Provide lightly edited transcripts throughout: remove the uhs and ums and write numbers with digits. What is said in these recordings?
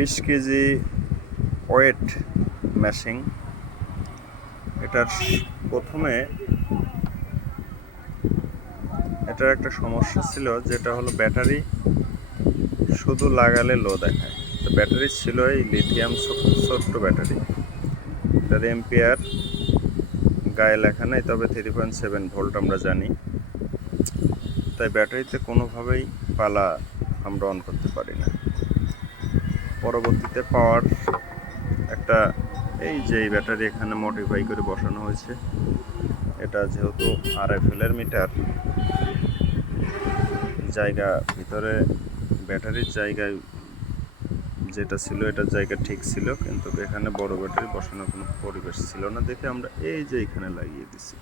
20 KG wait মেশিং। এটার প্রথমে এটার একটা সমস্যা ছিল, যেটা হলো ব্যাটারি শুধু লাগালে লো দেখায়। তো ব্যাটারি ছিল এই লিথিয়াম ছোট্ট ব্যাটারি, এটার এম্পিয়ার গায়ে লেখা নেই, তবে 3.7 ভোল্ট আমরা জানি। তাই ব্যাটারিতে কোনোভাবেই পালা আমরা অন করতে পারি না। পরবর্তীতে পাওয়ার একটা এই যে ব্যাটারি এখানে মডিফাই করে বসানো হয়েছে। এটা যেহেতু RFL এর মিটার, জায়গা ভিতরে ব্যাটারির জায়গায় যেটা ছিল এটার জায়গা ঠিক ছিল, কিন্তু এখানে বড় ব্যাটারি বসানোর কোনো পরিবেশ ছিল না দেখে আমরা এই যে এখানে লাগিয়ে দিছি।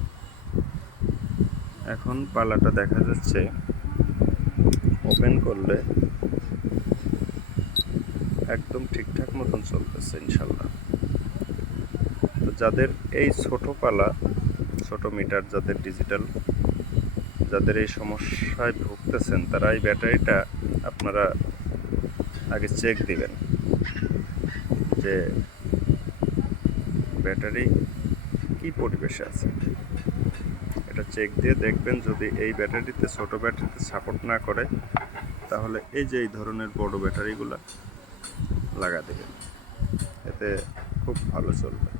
এখন পালাটা দেখা যাচ্ছে ওপেন করলে একদম ঠিকঠাক মতন চলতেছে ইনশাল্লাহ। তো যাদের এই ছোট পালা, ছোট মিটার, যাদের ডিজিটাল, যাদের এই সমস্যায় ভুগতেছেন, তারা এই ব্যাটারিটা আপনারা আগে চেক দিবেন যে ব্যাটারি কি পরিবেশে আছে। এটা চেক দিয়ে দেখবেন, যদি এই ব্যাটারিতে, ছোট ব্যাটারিতে সাপোর্ট না করে, তাহলে এই যে এই ধরনের বড় ব্যাটারিগুলো লাগা দেবেন, এতে খুব ভালো চলবে।